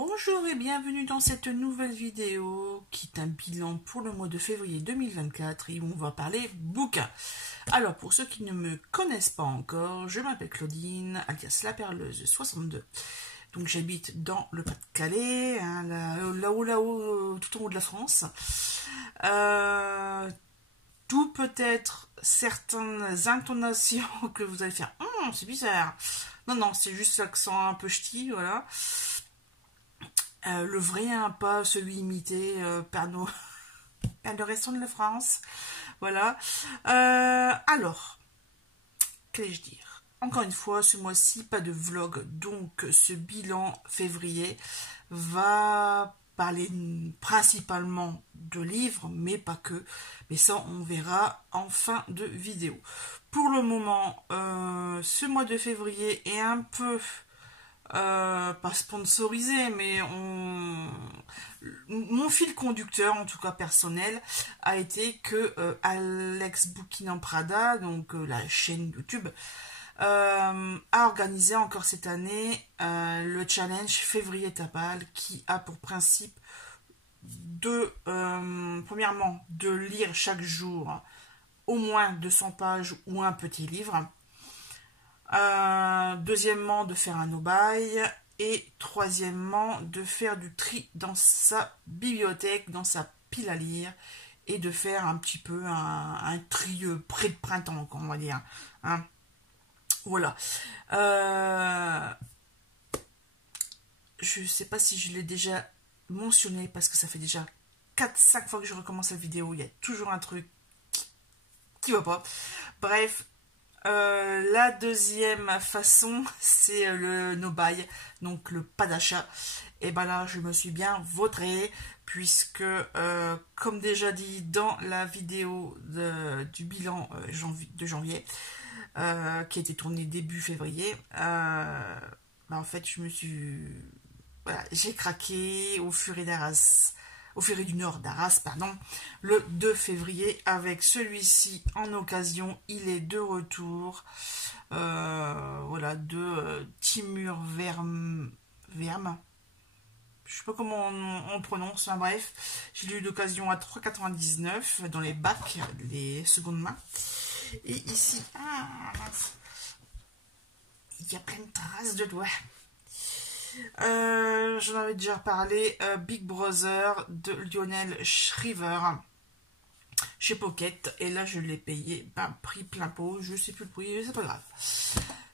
Bonjour et bienvenue dans cette nouvelle vidéo qui est un bilan pour le mois de février 2024 et où on va parler bouquins. Alors pour ceux qui ne me connaissent pas encore, je m'appelle Claudine, alias La Perleuse 62. Donc j'habite dans le Pas-de-Calais, hein, là-haut, tout en haut de la France. Tout peut-être certaines intonations que vous allez faire, c'est bizarre. Non, c'est juste l'accent un peu ch'ti, voilà. Le vrai, hein, pas celui imité par le restant de la France. Voilà. Alors, qu'allais-je dire? Encore une fois, ce mois-ci, pas de vlog. Donc, ce bilan février va parler principalement de livres, mais pas que. Mais ça, on verra en fin de vidéo. Pour le moment, ce mois de février est un peu... pas sponsorisé, mais mon fil conducteur, en tout cas personnel, a été que Alex Bouquin Prada, donc la chaîne YouTube, a organisé encore cette année le challenge Février Tapal, qui a pour principe de, premièrement, de lire chaque jour au moins 200 pages ou un petit livre. Deuxièmement, de faire un no-buy. Et troisièmement, de faire du tri dans sa bibliothèque, dans sa pile à lire. Et de faire un petit peu un tri près de printemps, on va dire. Hein. Voilà. Je sais pas si je l'ai déjà mentionné, parce que ça fait déjà 4-5 fois que je recommence la vidéo. Il y a toujours un truc qui va pas. Bref. La deuxième façon, c'est le no-buy, donc le pas d'achat. Et ben là, je me suis bien vautrée, puisque, comme déjà dit dans la vidéo du bilan de janvier, qui a été tournée début février, en fait, je me suis... Voilà, j'ai craqué au Furet d'Arras. Au Furet du Nord d'Arras, pardon, le 2 février, avec celui-ci en occasion. Il est de retour, voilà, de Timur Verme, je sais pas comment on prononce, hein, bref, j'ai eu d'occasion à 3,99 dans les bacs, les secondes mains. Et ici, il y a plein de traces de doigts. J'en avais déjà parlé, Big Brother de Lionel Shriver chez Pocket, et là je l'ai payé prix plein pot, je sais plus le prix, mais c'est pas grave.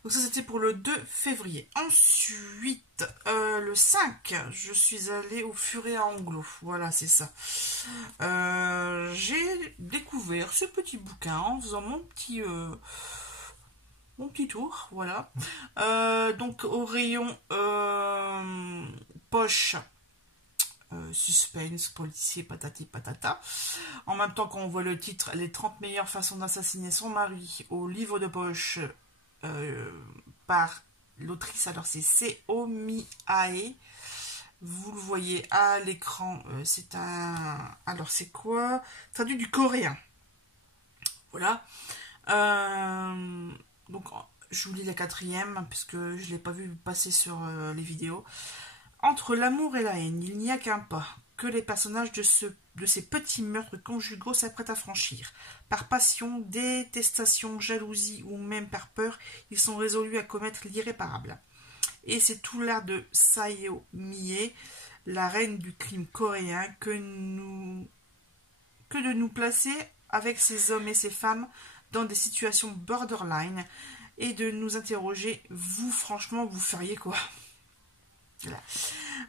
Donc ça c'était pour le 2 février. Ensuite, le 5, je suis allée au Furet à Anglo, voilà, c'est ça. J'ai découvert ce petit bouquin en faisant mon petit tour, voilà. Donc au rayon poche, suspense, policier, patati patata. En même temps, quand on voit le titre, les 30 meilleures façons d'assassiner son mari, au livre de poche, par l'autrice, alors c'est Seomi Ae. Vous le voyez à l'écran, c'est un... Alors c'est quoi? Traduit du coréen. Voilà. Donc, je vous lis la quatrième, puisque je ne l'ai pas vu passer sur les vidéos. Entre l'amour et la haine, il n'y a qu'un pas que les personnages de ces petits meurtres conjugaux s'apprêtent à franchir. Par passion, détestation, jalousie ou même par peur, ils sont résolus à commettre l'irréparable. Et c'est tout l'art de Seo Mi-hye, la reine du crime coréen, que de nous placer avec ces hommes et ces femmes dans des situations borderline et de nous interroger, vous franchement vous feriez quoi? Voilà.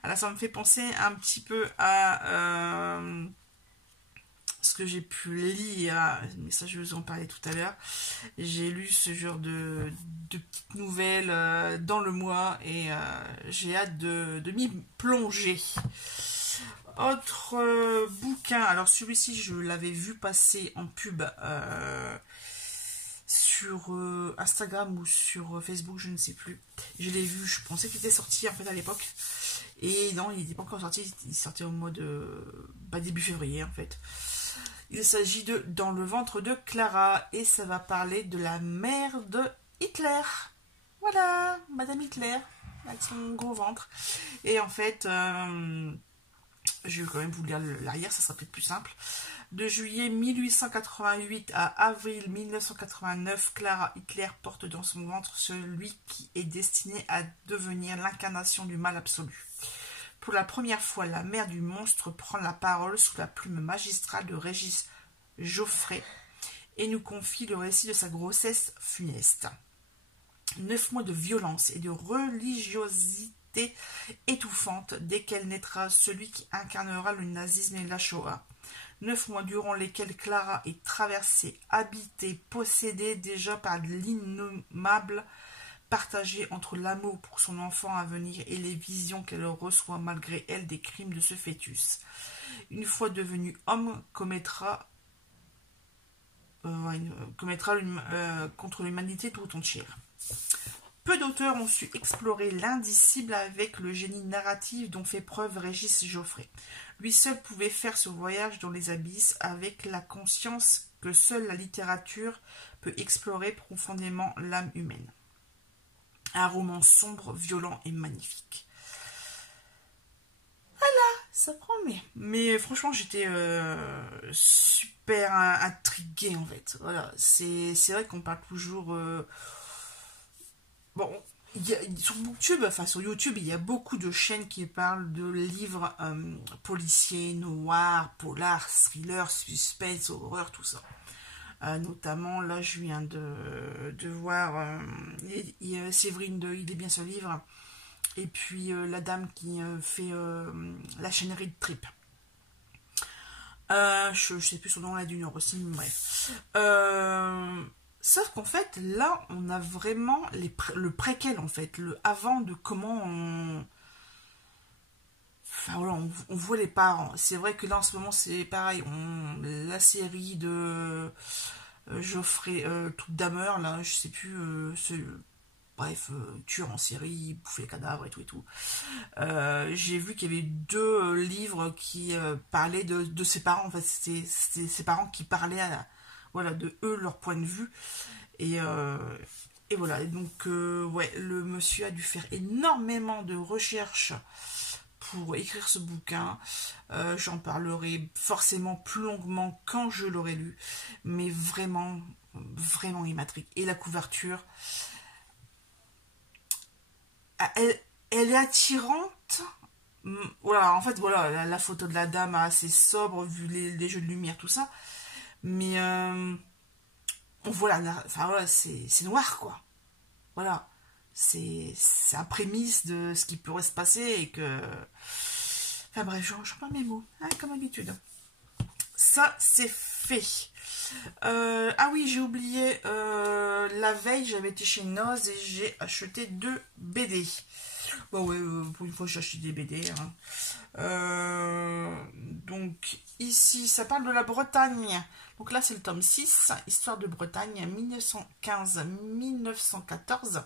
Alors ça me fait penser un petit peu à ce que j'ai pu lire, mais ça je vais vous en parler tout à l'heure. J'ai lu ce genre de petites nouvelles dans le mois, et j'ai hâte de m'y plonger. Autre bouquin, alors celui-ci je l'avais vu passer en pub sur Instagram ou sur Facebook, je ne sais plus. Je l'ai vu, je pensais qu'il était sorti en fait à l'époque. Et non, il n'était pas encore sorti, il sortait au mois de début février en fait. Il s'agit de Dans le ventre de Clara, et ça va parler de la mère de Hitler. Voilà, Madame Hitler. avec son gros ventre. Et en fait, je vais quand même vous lire l'arrière, ça sera peut-être plus simple. De juillet 1888 à avril 1989, Clara Hitler porte dans son ventre celui qui est destiné à devenir l'incarnation du mal absolu. Pour la première fois, la mère du monstre prend la parole sous la plume magistrale de Régis Geoffrey et nous confie le récit de sa grossesse funeste. 9 mois de violence et de religiosité étouffante dès qu'elle naîtra celui qui incarnera le nazisme et la Shoah. 9 mois durant lesquels Clara est traversée, habitée, possédée déjà par l'innommable, partagée entre l'amour pour son enfant à venir et les visions qu'elle reçoit malgré elle des crimes de ce fœtus. Une fois devenu homme, commettra contre l'humanité tout entière. Peu d'auteurs ont su explorer l'indicible avec le génie narratif dont fait preuve Régis Geoffrey. Lui seul pouvait faire ce voyage dans les abysses avec la conscience que seule la littérature peut explorer profondément l'âme humaine. Un roman sombre, violent et magnifique. Voilà, ça promet. Mais franchement, j'étais super intriguée en fait. Voilà, c'est vrai qu'on parle toujours... Bon, sur YouTube, il y a beaucoup de chaînes qui parlent de livres policiers, noirs, polars, thrillers, suspense, horreur, tout ça. Notamment, là, je viens de voir Séverine de Il est bien ce livre. Et puis, la dame qui fait la chaîne Read Trip. Je sais plus son nom, là, du Nord aussi, mais bref. Sauf qu'en fait, là, on a vraiment le préquel, en fait, le avant de comment on... Enfin, voilà, on voit les parents. C'est vrai que là, en ce moment, c'est pareil. La série de Geoffrey Damer, là, je sais plus... bref, tueur en série, bouffer les cadavres et tout et tout. J'ai vu qu'il y avait 2 livres qui parlaient de ses parents. En fait, c'était ses parents qui parlaient voilà, de eux, leur point de vue. Et voilà. Et donc, ouais, le monsieur a dû faire énormément de recherches pour écrire ce bouquin. J'en parlerai forcément plus longuement quand je l'aurai lu. Mais vraiment, vraiment, il m'intrigue. Et la couverture, elle est attirante. Voilà, en fait, voilà, la photo de la dame assez sobre, vu les jeux de lumière, tout ça. Mais on voit enfin voilà, c'est noir quoi. Voilà, c'est un prémisse de ce qui pourrait se passer et que, enfin bref, j'en parle mes mots, hein, comme d'habitude. Ça c'est fait. Ah oui, j'ai oublié, la veille j'avais été chez Noz et j'ai acheté 2 BD. Bon ouais, pour une fois j'ai acheté des BD. Hein. Donc ici ça parle de la Bretagne. Donc là c'est le tome 6, Histoire de Bretagne 1915-1914.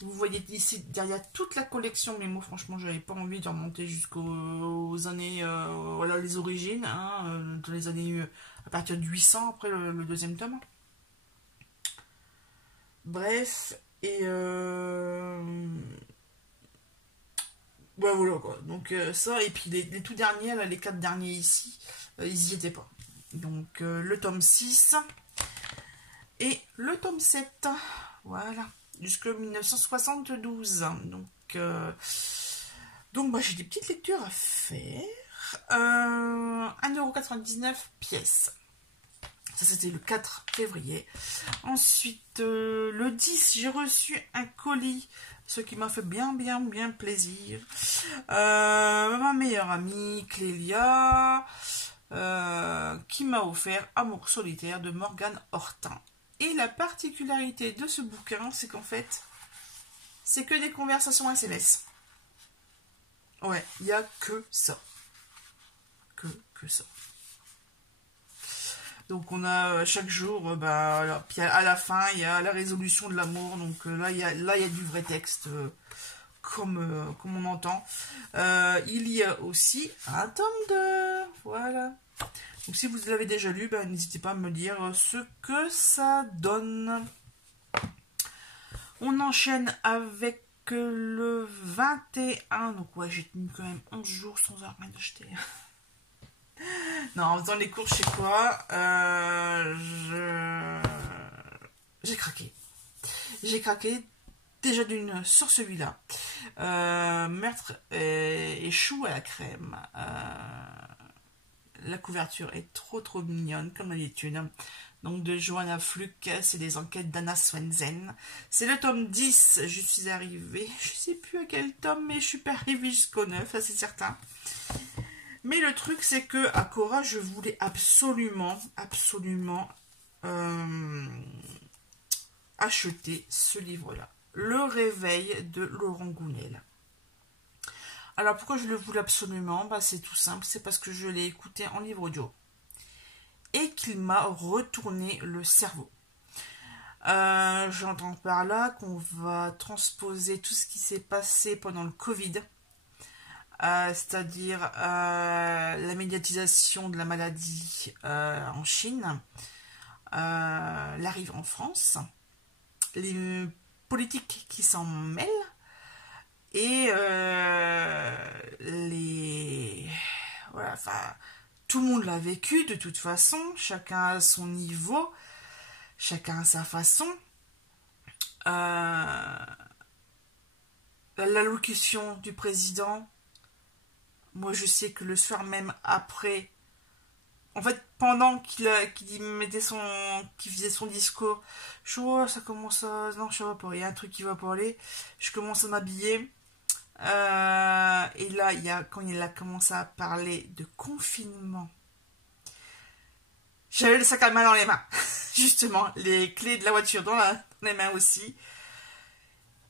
Vous voyez ici derrière toute la collection, mais moi franchement j'avais pas envie de remonter jusqu'aux années, voilà, les origines, hein, dans les années à partir de 800 après le deuxième tome. Bref, et ouais, voilà quoi. Donc ça, et puis les tout derniers, là, les 4 derniers ici, ils y étaient pas. Donc le tome 6 et le tome 7. Voilà. Jusqu'en 1972. Donc bah, j'ai des petites lectures à faire. 1,99 € pièce. Ça c'était le 4 février. Ensuite, le 10, j'ai reçu un colis, ce qui m'a fait bien plaisir. Ma meilleure amie, Clélia, qui m'a offert Amour solitaire de Morgane Hortin. Et la particularité de ce bouquin, c'est qu'en fait, c'est que des conversations SMS. Ouais, il n'y a que ça. Que ça. Donc on a chaque jour, bah, puis à la fin, il y a la résolution de l'amour. Donc là, il y a du vrai texte, comme on entend. Il y a aussi un tome 2. Voilà. Donc si vous l'avez déjà lu, bah, n'hésitez pas à me dire ce que ça donne. On enchaîne avec que le 21, donc ouais, j'ai tenu quand même 11 jours sans avoir rien acheté. Non, en faisant les courses, je sais quoi, j'ai craqué. J'ai craqué déjà d'une sur celui-là. Meurtre et choux à la crème. La couverture est trop mignonne, comme d'habitude. Donc de Joanna Fluck, c'est les enquêtes d'Anna Swensen. C'est le tome 10, je suis arrivée, je sais plus à quel tome, mais je suis pas arrivée jusqu'au 9, ça c'est certain. Mais le truc c'est que à Cora, je voulais absolument acheter ce livre-là. Le réveil de Laurent Gounel. Alors pourquoi je le voulais absolument? Bah, c'est tout simple, c'est parce que je l'ai écouté en livre audio. Et qu'il m'a retourné le cerveau. J'entends par là qu'on va transposer tout ce qui s'est passé pendant le Covid, c'est-à-dire la médiatisation de la maladie en Chine, l'arrivée en France, les politiques qui s'en mêlent, et voilà, enfin, tout le monde l'a vécu de toute façon, chacun à son niveau, chacun à sa façon. L'allocution du président, moi je sais que le soir même après, en fait pendant qu'il faisait son discours, je vois, ça commence à, non je sais pas, il y a un truc qui va pas aller, je commence à m'habiller. Et là, quand il a commencé à parler de confinement, j'avais le sac à main dans les mains. Justement, les clés de la voiture dans les mains aussi.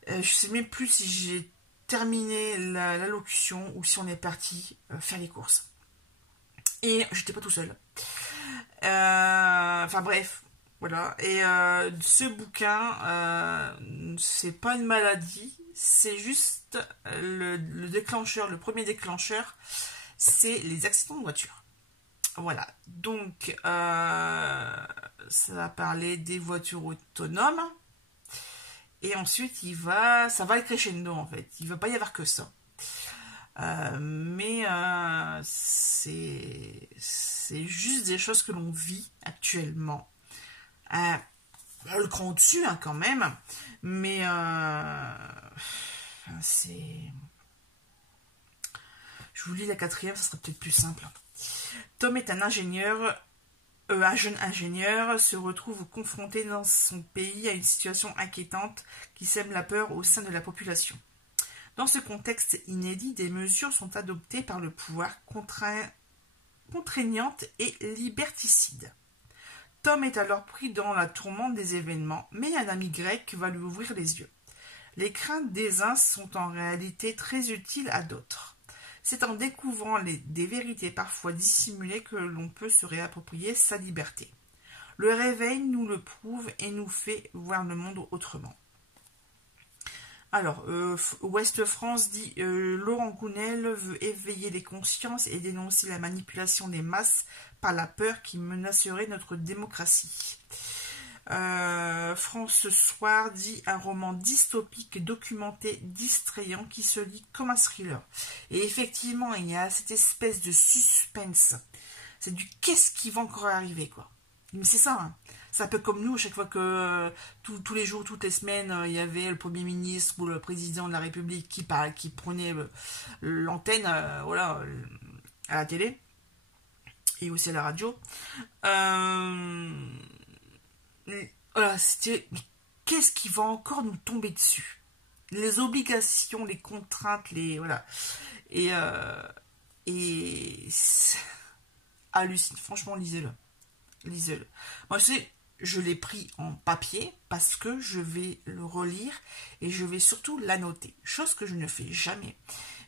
Je sais même plus si j'ai terminé l'allocution ou si on est parti faire les courses. Et j'étais pas tout seul. Enfin bref, voilà. Et ce bouquin, c'est pas une maladie. C'est juste le déclencheur, le premier déclencheur, c'est les accidents de voiture. Voilà, donc ça va parler des voitures autonomes. Et ensuite, ça va être crescendo en fait. Il ne va pas y avoir que ça. Mais c'est juste des choses que l'on vit actuellement. Le cran au-dessus hein, quand même. Mais c'est... Je vous lis la quatrième, ça sera peut-être plus simple. Tom est un jeune ingénieur se retrouve confronté dans son pays à une situation inquiétante qui sème la peur au sein de la population. Dans ce contexte inédit, des mesures sont adoptées par le pouvoir contraignantes et liberticides. Tom est alors pris dans la tourmente des événements, mais un ami grec va lui ouvrir les yeux. Les craintes des uns sont en réalité très utiles à d'autres. C'est en découvrant des vérités parfois dissimulées que l'on peut se réapproprier sa liberté. Le réveil nous le prouve et nous fait voir le monde autrement. Alors, Ouest France dit Laurent Gounel veut éveiller les consciences et dénoncer la manipulation des masses par la peur qui menacerait notre démocratie. France Soir dit un roman dystopique, documenté, distrayant qui se lit comme un thriller. Et effectivement, il y a cette espèce de suspense. C'est du qu'est-ce qui va encore arriver, quoi. Mais c'est ça, hein. C'est un peu comme nous, chaque fois que tous les jours, toutes les semaines, il y avait le Premier ministre ou le Président de la République qui prenait l'antenne voilà, à la télé et aussi à la radio. Voilà, c'était... Qu'est-ce qui va encore nous tomber dessus? Les obligations, les contraintes, voilà. Et hallucine. Franchement, lisez-le. Lisez-le. Moi, je l'ai pris en papier parce que je vais le relire et je vais surtout l'annoter. Chose que je ne fais jamais.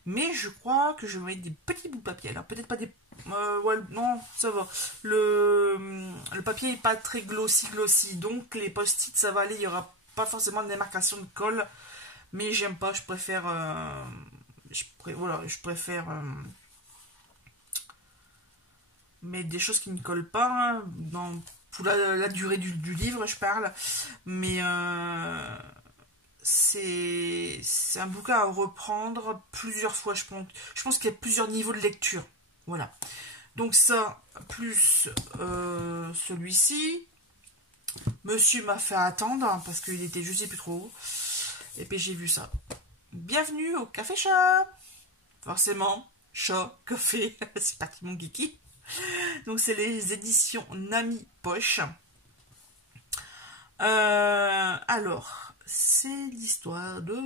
Mais je crois que je vais mettre des petits bouts de papier. Alors, peut-être pas des... ouais, non, ça va. Le papier n'est pas très glossy. Donc, les post-it, ça va aller. Il n'y aura pas forcément de démarcation de colle. Mais j'aime pas. Je préfère... je préfère... mettre des choses qui ne collent pas. Hein, pour la durée du livre, je parle. Mais... c'est c'est un bouquin à reprendre plusieurs fois, je pense. Je pense qu'il y a plusieurs niveaux de lecture. Voilà. Donc ça, plus celui-ci. Monsieur m'a fait attendre hein, parce qu'il était, je sais plus trop. Et puis j'ai vu ça. Bienvenue au Café Chat. Forcément, chat, café, c'est parti mon kiki. Donc c'est les éditions Nami Poche. Alors, c'est l'histoire de...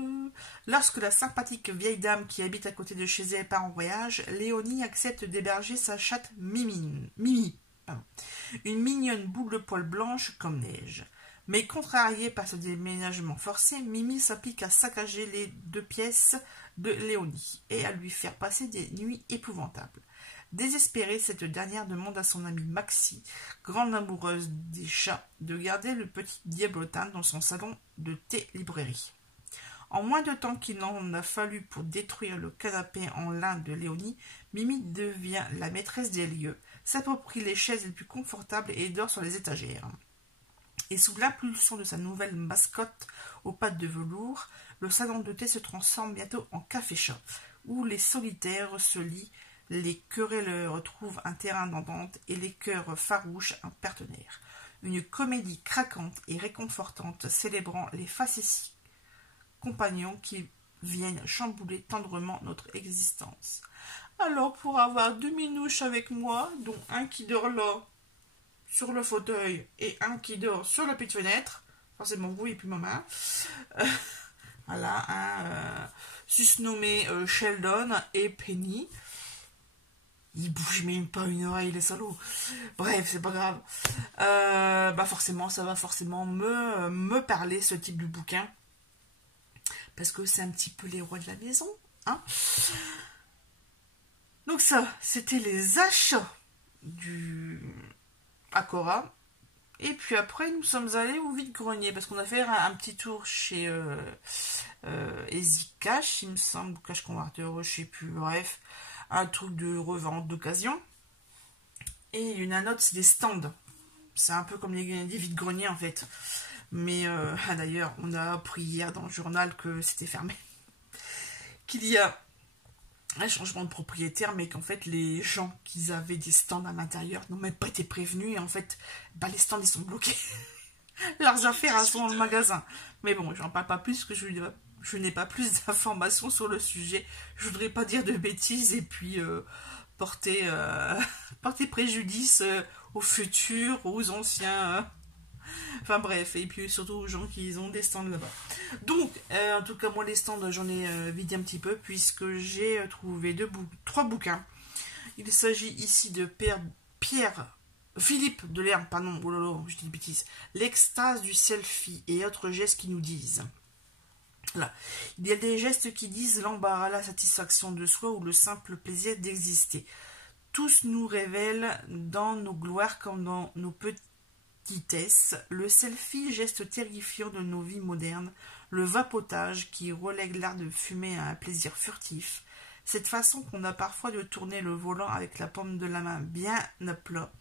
Lorsque la sympathique vieille dame qui habite à côté de chez elle part en voyage, Léonie accepte d'héberger sa chatte Mimi. Pardon. Une mignonne boule de poils blanche comme neige. Mais contrariée par ce déménagement forcé, Mimi s'applique à saccager les 2 pièces de Léonie et à lui faire passer des nuits épouvantables. Désespérée, cette dernière demande à son amie Maxie, grande amoureuse des chats, de garder le petit diablotin dans son salon de thé-librairie. En moins de temps qu'il n'en a fallu pour détruire le canapé en lin de Léonie, Mimi devient la maîtresse des lieux, s'approprie les chaises les plus confortables et dort sur les étagères. Et sous l'impulsion de sa nouvelle mascotte aux pattes de velours, le salon de thé se transforme bientôt en café-chat, où les solitaires se lient, les querelleurs trouvent un terrain d'entente et les cœurs farouches un partenaire. Une comédie craquante et réconfortante célébrant les facéties compagnons qui viennent chambouler tendrement notre existence. Alors, pour avoir 2 minouches avec moi, dont un qui dort là, sur le fauteuil, et un qui dort sur la petite fenêtre, forcément vous et puis maman, voilà, un susnommé Sheldon et Penny. Il bouge même pas une oreille, les salauds. Bref, c'est pas grave. Bah forcément, ça va forcément me parler, ce type de bouquin. Parce que c'est un petit peu les rois de la maison. Hein. Donc ça, c'était les achats du Akora. Et puis après, nous sommes allés au vide-grenier. Parce qu'on a fait un petit tour chez Easy Cash, il me semble, ou Cash Converter, je sais plus, bref. Un truc de revente d'occasion. Et une autre, c'est des stands. C'est un peu comme des vides-greniers en fait. Mais d'ailleurs, on a appris hier dans le journal que c'était fermé. Qu'il y a un changement de propriétaire, mais qu'en fait, les gens qui avaient des stands à l'intérieur n'ont même pas été prévenus. Et en fait, bah, les stands, ils sont bloqués. Leurs affaires, elles sont dans le magasin. Mais bon, j'en parle pas plus, que je n'ai pas plus d'informations sur le sujet. Je voudrais pas dire de bêtises et puis porter préjudice aux futurs, aux anciens... Enfin bref, et puis surtout aux gens qui ont des stands là-bas. Donc, en tout cas, moi les stands, j'en ai vidé un petit peu, puisque j'ai trouvé 3 bouquins. Il s'agit ici de Philippe Delerme, pardon, oh là là, je dis des bêtises. L'extase du selfie et autres gestes qui nous disent. Là. Il y a des gestes qui disent l'embarras, la satisfaction de soi ou le simple plaisir d'exister. Tous nous révèlent dans nos gloires comme dans nos petitesses. Le selfie, geste terrifiant de nos vies modernes, le vapotage qui relègue l'art de fumer à un plaisir furtif, cette façon qu'on a parfois de tourner le volant avec la paume de la main bien à plat,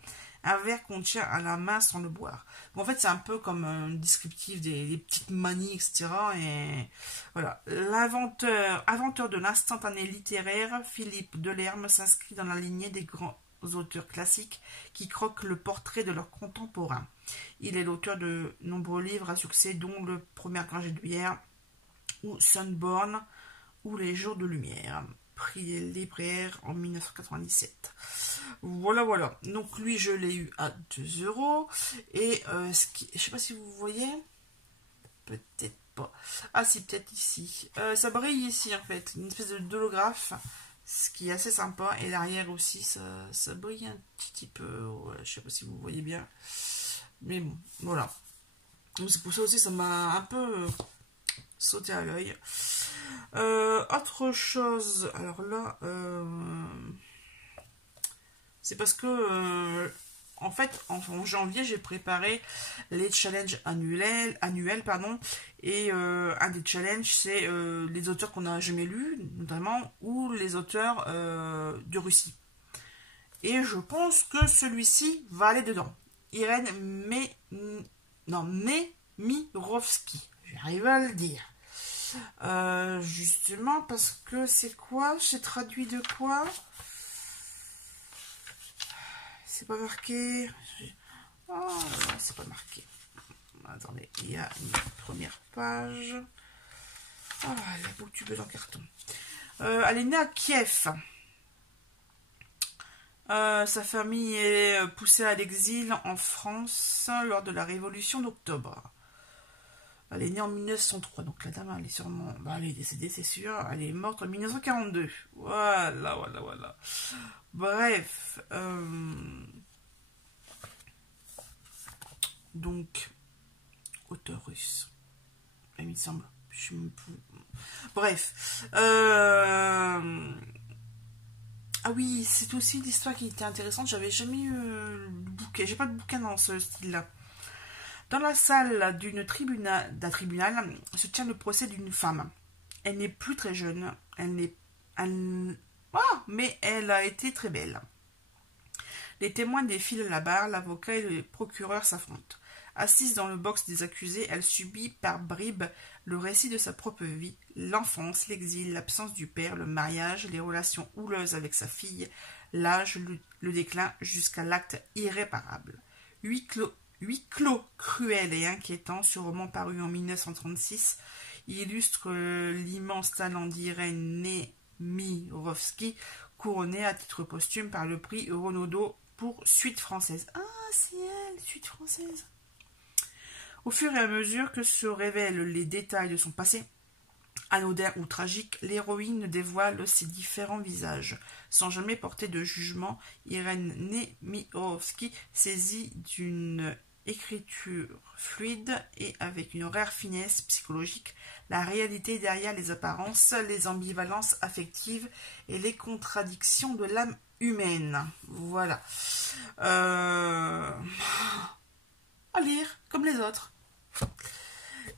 un verre qu'on tient à la main sans le boire. Donc, en fait, c'est un peu comme un descriptif des petites manies, etc. Et voilà. Inventeur de l'instantané littéraire, Philippe Delerme s'inscrit dans la lignée des grands auteurs classiques qui croquent le portrait de leurs contemporains. Il est l'auteur de nombreux livres à succès, dont Le Premier Granger de bière, ou Sunborn, ou Les Jours de Lumière, prix libraire en 1997. Voilà, voilà. Donc lui, je l'ai eu à 2 €. Et je sais pas si vous voyez. Peut-être pas. Ah si, peut-être ici. Ça brille ici, en fait. Une espèce d'holographe. Ce qui est assez sympa. Et l'arrière aussi, ça brille un petit peu. Ouais, je sais pas si vous voyez bien. Mais bon, voilà. Donc c'est pour ça aussi, ça m'a un peu sauté à l'œil. Autre chose. Alors là, c'est parce que... en fait, en janvier, j'ai préparé les challenges annuels, et un des challenges, c'est les auteurs qu'on n'a jamais lus, notamment, ou les auteurs de Russie. Et je pense que celui-ci va aller dedans. Irène Nemirovsky, j'arrive à le dire. Justement, parce que c'est quoi? J'ai traduit de quoi? C'est pas marqué. Oh, non, c'est pas marqué. Attendez, il y a une première page. Ah, la boucle en carton. Elle est née à Kiev. Sa famille est poussée à l'exil en France lors de la Révolution d'Octobre. Elle est née en 1903, donc la dame, elle est sûrement... Bah, elle est décédée, c'est sûr. Elle est morte en 1942. Voilà. Bref. Donc, auteur russe. Il me semble. Je me... Bref. Ah oui, c'est aussi l'histoire qui était intéressante. J'avais jamais eu le bouquin. J'ai pas de bouquin dans ce style-là. Dans la salle d'un tribunal se tient le procès d'une femme. Elle n'est plus très jeune. Mais elle a été très belle. Les témoins défilent à la barre. L'avocat et le procureur s'affrontent. Assise dans le box des accusés, elle subit par bribes le récit de sa propre vie, l'enfance, l'exil, l'absence du père, le mariage, les relations houleuses avec sa fille, l'âge, le déclin, jusqu'à l'acte irréparable. Huis clos cruel et inquiétant, ce roman paru en 1936, illustre l'immense talent d'Irène Nemirovsky, couronnée à titre posthume par le prix Renaudot pour Suite française. Ah, c'est elle, Suite française. Au fur et à mesure que se révèlent les détails de son passé, anodin ou tragique, l'héroïne dévoile ses différents visages. Sans jamais porter de jugement, Irène Nemirovsky saisit d'une écriture fluide et avec une rare finesse psychologique la réalité derrière les apparences, les ambivalences affectives et les contradictions de l'âme humaine. Voilà. À lire comme les autres.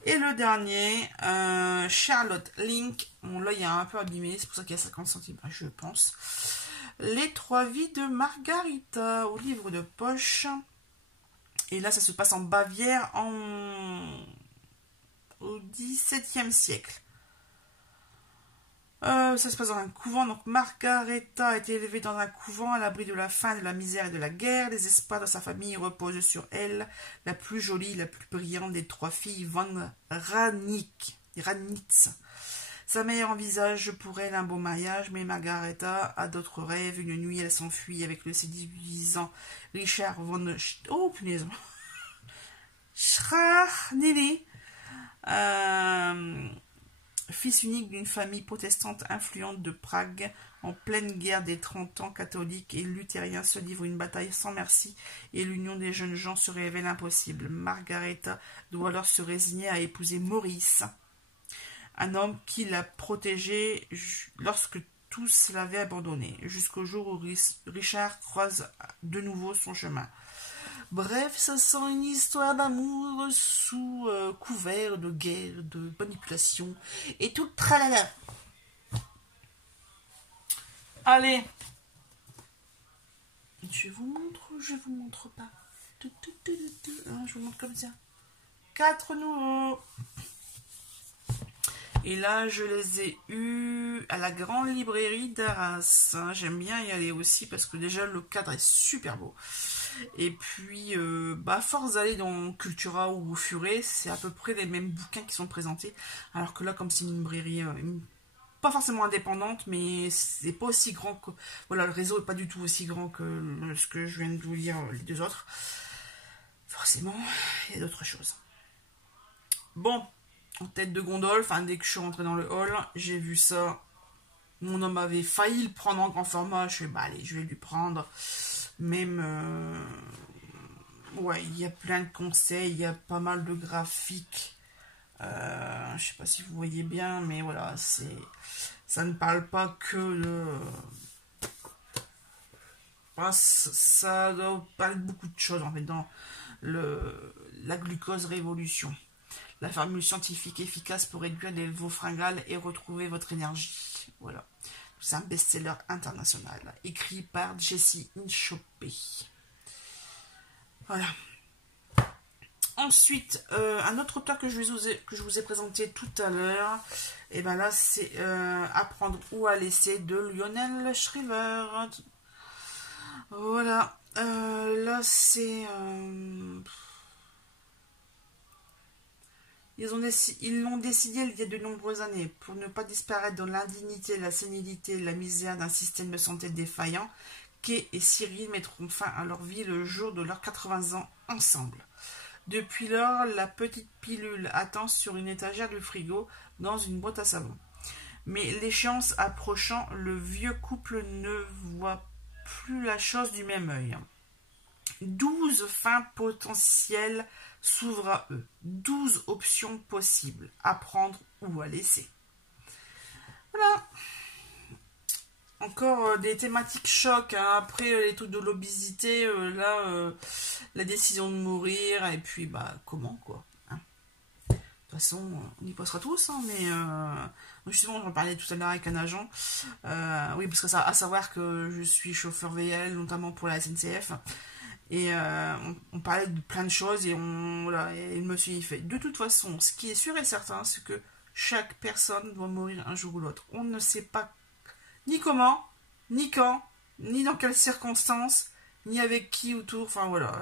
Et le dernier, Charlotte Link. Bon, là, il y a un peu abîmé, c'est pour ça qu'il y a 50 centimes, je pense. Les 3 vies de Margarita, au livre de poche. Et là, ça se passe en Bavière au XVIIe siècle. Ça se passe dans un couvent. Donc, Margareta a été élevée dans un couvent à l'abri de la faim, de la misère et de la guerre. Les espoirs de sa famille reposent sur elle, la plus jolie, la plus brillante des 3 filles, von Ranitz. Sa mère envisage pour elle un beau mariage, mais Margareta a d'autres rêves. Une nuit, elle s'enfuit avec le séduisant Richard von... Oh, punaise. Scharnelli. Fils unique d'une famille protestante influente de Prague, en pleine guerre des 30 ans, catholiques et luthériens se livrent une bataille sans merci et l'union des jeunes gens se révèle impossible. Margareta doit alors se résigner à épouser Maurice, un homme qui l'a protégée lorsque tous l'avaient abandonné, jusqu'au jour où Richard croise de nouveau son chemin. Bref, ça sent une histoire d'amour sous couvert de guerre, de manipulation et tout tralala. Allez, je vous montre ou je vous montre pas? Je vous montre comme ça. 4 nouveaux. Et là, je les ai eus à la grande librairie d'Arras. J'aime bien y aller aussi parce que déjà le cadre est super beau. Et puis, à force d'aller dans Cultura ou Furet, c'est à peu près les mêmes bouquins qui sont présentés. Alors que là, comme c'est une librairie pas forcément indépendante, mais c'est pas aussi grand que... Voilà, le réseau est pas du tout aussi grand que ce que je viens de vous lire les 2 autres. Forcément, il y a d'autres choses. Bon, en tête de gondole, enfin dès que je suis rentrée dans le hall, j'ai vu ça. Mon homme avait failli le prendre en grand format. Je fais, allez, je vais lui prendre. Même, ouais, il y a plein de conseils, il y a pas mal de graphiques. Je sais pas si vous voyez bien, mais voilà, ça ne parle pas que de... Ça doit parler de beaucoup de choses, en fait, dans la glucose révolution. La formule scientifique efficace pour réduire les veaux fringales et retrouver votre énergie. Voilà. C'est un best-seller international, écrit par Jessie Inchopé. Voilà. Ensuite, un autre auteur que je vous ai présenté tout à l'heure, et ben là c'est Apprendre ou à laisser de Lionel Shriver. Voilà, là c'est... ils l'ont décidé il y a de nombreuses années. Pour ne pas disparaître dans l'indignité, la sénilité, la misère d'un système de santé défaillant, Kay et Cyril mettront fin à leur vie le jour de leurs 80 ans ensemble. Depuis lors, la petite pilule attend sur une étagère du frigo dans une boîte à savon. Mais l'échéance approchant, le vieux couple ne voit plus la chose du même œil. 12 fins potentielles s'ouvrent à eux. 12 options possibles, à prendre ou à laisser. Voilà. Encore des thématiques chocs, hein. Après les trucs de l'obésité, la décision de mourir, et puis bah comment quoi. Hein. De toute façon, on y passera tous, hein, mais justement j'en parlais tout à l'heure avec un agent. Oui, parce que ça, à savoir que je suis chauffeur VL, notamment pour la SNCF. Et on parlait de plein de choses et voilà, et le monsieur il fait. De toute façon, ce qui est sûr et certain, c'est que chaque personne doit mourir un jour ou l'autre. On ne sait pas ni comment, ni quand, ni dans quelles circonstances, ni avec qui autour. Enfin voilà,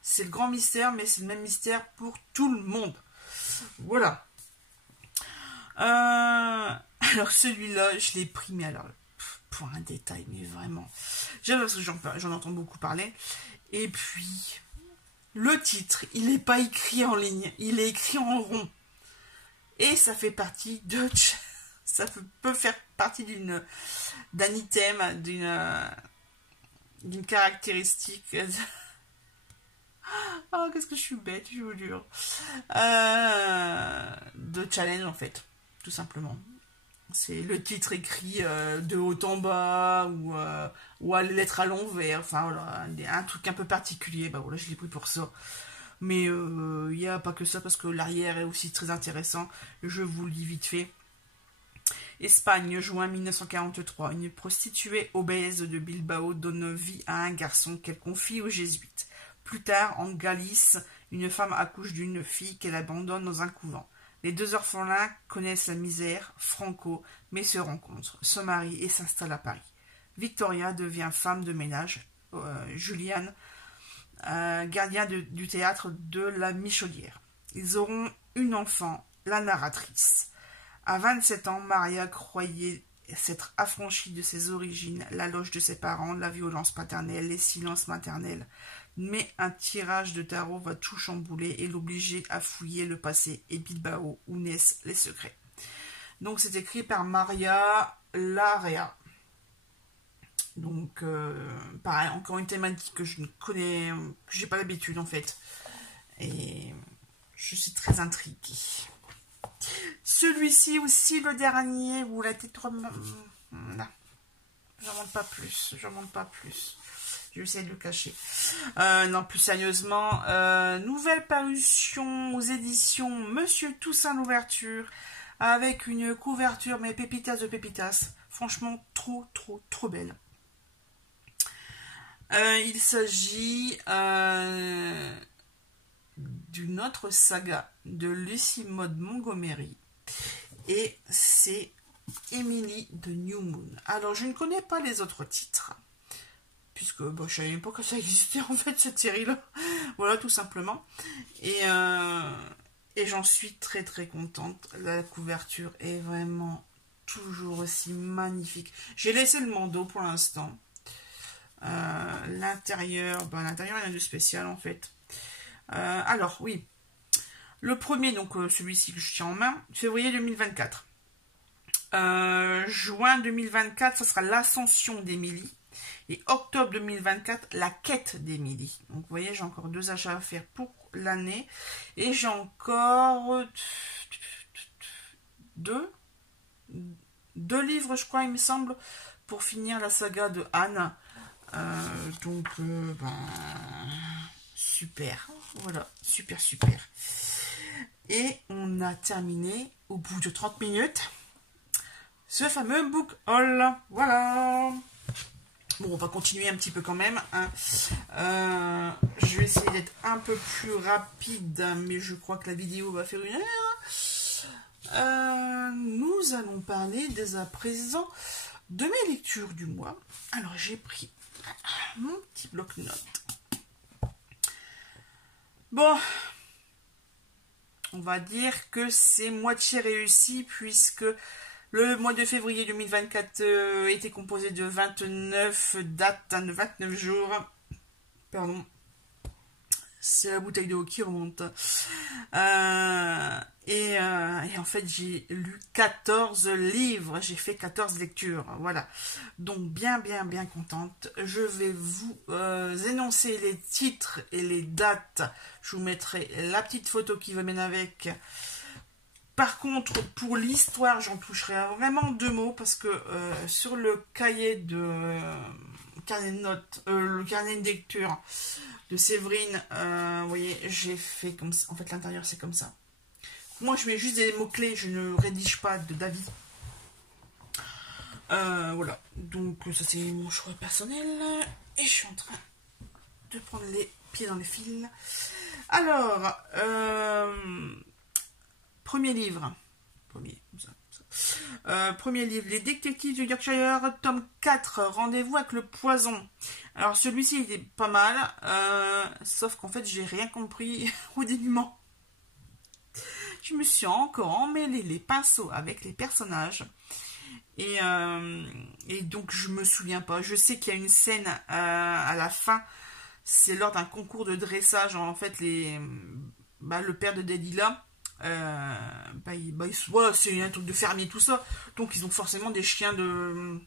c'est le grand mystère, mais c'est le même mystère pour tout le monde. Voilà. Alors celui-là, je l'ai pris, mais alors, pour un détail, mais vraiment. Parce que j'en entends beaucoup parler. Et puis, le titre, il n'est pas écrit en ligne, il est écrit en rond. Et ça fait partie de... Ça peut faire partie d'un item, d'une caractéristique. Oh, qu'est-ce que je suis bête, je vous jure. De challenge, en fait, tout simplement. C'est le titre écrit de haut en bas ou à lettres à l'envers. Enfin, voilà, un truc un peu particulier. Bah voilà, je l'ai pris pour ça. Mais il n'y a pas que ça, parce que l'arrière est aussi très intéressant. Je vous le dis vite fait. Espagne, juin 1943. Une prostituée obèse de Bilbao donne vie à un garçon qu'elle confie aux jésuites. Plus tard, en Galice, une femme accouche d'une fille qu'elle abandonne dans un couvent. Les deux orphelins connaissent la misère, Franco, mais se rencontrent, se marient et s'installent à Paris. Victoria devient femme de ménage. Julian, gardien du théâtre de la Michaudière. Ils auront une enfant, la narratrice. À 27 ans, Maria croyait s'être affranchie de ses origines, la loge de ses parents, la violence paternelle, les silences maternels. Mais un tirage de tarot va tout chambouler et l'obliger à fouiller le passé et Bilbao, où naissent les secrets. Donc c'est écrit par Maria Larrea. Donc pareil, encore une thématique que je ne connais, que j'ai pas l'habitude en fait. Et je suis très intriguée. Celui-ci aussi, le dernier, où la tête... Là. J'en montre pas plus, Je vais essayer de le cacher. Non, plus sérieusement, nouvelle parution aux éditions Monsieur Toussaint l'ouverture, avec une couverture, mais pépitas de pépitas. Franchement, trop belle. Il s'agit d'une autre saga de Lucy Maud Montgomery. Et c'est Emily de New Moon. Alors, je ne connais pas les autres titres, puisque bah, je ne savais même pas que ça existait en fait, cette série-là. Voilà, tout simplement. Et j'en suis très contente. La couverture est vraiment toujours aussi magnifique. J'ai laissé le bandeau pour l'instant. L'intérieur, il y a rien de spécial en fait. Alors, oui. Le premier, donc celui-ci que je tiens en main, février 2024. Juin 2024, ce sera l'ascension d'Emily. Et octobre 2024, la quête d'Emily. Donc, vous voyez, j'ai encore 2 achats à faire pour l'année. Et j'ai encore 2 livres, je crois, il me semble, pour finir la saga de Anne. Super. Voilà, super. Et on a terminé, au bout de 30 minutes, ce fameux book haul. Voilà. Bon, on va continuer un petit peu quand même, hein. Je vais essayer d'être un peu plus rapide, mais je crois que la vidéo va faire 1 heure. Nous allons parler dès à présent de mes lectures du mois. Alors, j'ai pris mon petit bloc-notes. Bon, on va dire que c'est moitié réussi puisque le mois de février 2024 était composé de 29 dates, de 29 jours. Pardon. C'est la bouteille d'eau qui remonte. Et en fait, j'ai lu 14 livres. J'ai fait 14 lectures. Voilà. Donc, bien contente. Je vais vous énoncer les titres et les dates. Je vous mettrai la petite photo qui va bien avec. Par contre, pour l'histoire, j'en toucherai vraiment 2 mots parce que sur le cahier de carnet de notes, le carnet de lecture de Séverine, vous voyez, j'ai fait comme ça. En fait, l'intérieur, c'est comme ça. Moi, je mets juste des mots-clés, je ne rédige pas d'avis. Voilà. Donc, ça, c'est mon choix personnel. Et je suis en train de prendre les pieds dans les fils. Alors, premier livre. Premier livre, Les Détectives du Yorkshire, tome 4, Rendez-vous avec le poison. Alors celui-ci il est pas mal, sauf qu'en fait j'ai rien compris au dénouement. Je me suis encore emmêlé les pinceaux avec les personnages. Et donc je me souviens pas. Je sais qu'il y a une scène à la fin, c'est lors d'un concours de dressage, en fait le père de Delila. Voilà, c'est un truc de fermier tout ça, donc ils ont forcément des chiens de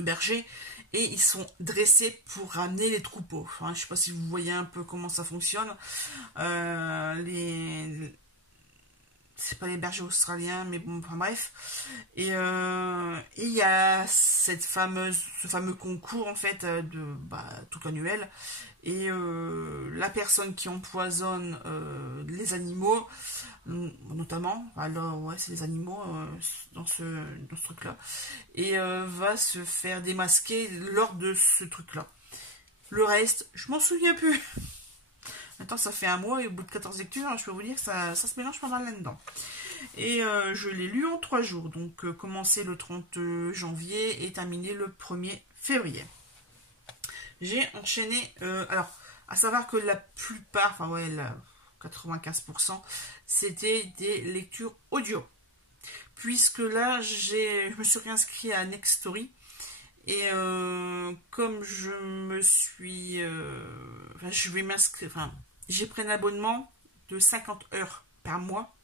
berger et ils sont dressés pour ramener les troupeaux. Enfin, je sais pas si vous voyez un peu comment ça fonctionne. C'est pas les bergers australiens, mais bon, enfin bref. Et il y a ce fameux concours en fait tout annuel. Et la personne qui empoisonne les animaux, notamment, alors ouais, c'est les animaux dans ce truc-là, et va se faire démasquer lors de ce truc-là. Le reste, je m'en souviens plus. Maintenant, ça fait 1 mois et au bout de 14 lectures, je peux vous dire que ça se mélange pas mal là-dedans. Et je l'ai lu en 3 jours, donc commencé le 30 janvier et terminé le 1er février. J'ai enchaîné, alors, à savoir que la plupart, enfin ouais, 95%, c'était des lectures audio. Puisque là, je me suis réinscrit à Nextory. Et comme je me suis... je vais m'inscrire... Enfin, j'ai pris un abonnement de 50 heures par mois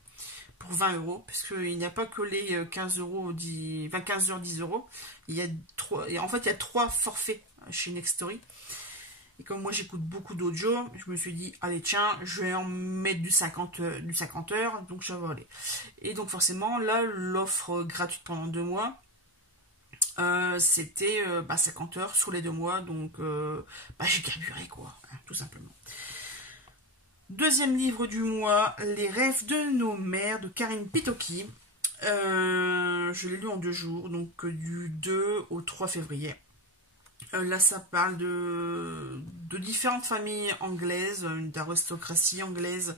pour 20 €. Parce qu'il n'y a pas que les 15 €, 15 heures, 10 €. Il y a 3, et en fait, il y a 3 forfaits chez Nextory. Et comme moi j'écoute beaucoup d'audio, je me suis dit, allez tiens, je vais en mettre du 50 heures, donc ça va aller. Et donc forcément, là, l'offre gratuite pendant 2 mois, c'était 50 heures sur les 2 mois, donc j'ai carburé quoi, hein, tout simplement. Deuxième livre du mois, Les rêves de nos mères de Karine Pitoki. Je l'ai lu en 2 jours, donc du 2 au 3 février. Là, ça parle de différentes familles anglaises, d'aristocratie anglaise.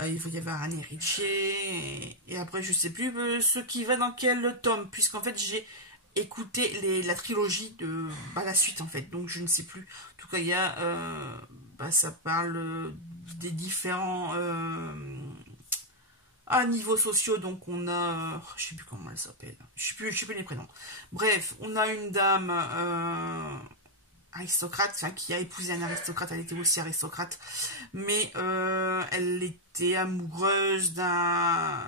Il va y avoir un héritier, et après, je sais plus ce qui va dans quel tome, puisqu'en fait, j'ai écouté la trilogie de la suite, en fait, donc je ne sais plus. En tout cas, il y a, ça parle des différents niveaux sociaux, donc on a, je sais plus comment elle s'appelle, je sais plus les prénoms. Bref, on a une dame aristocrate, enfin, qui a épousé un aristocrate, elle était aussi aristocrate, mais elle était amoureuse pas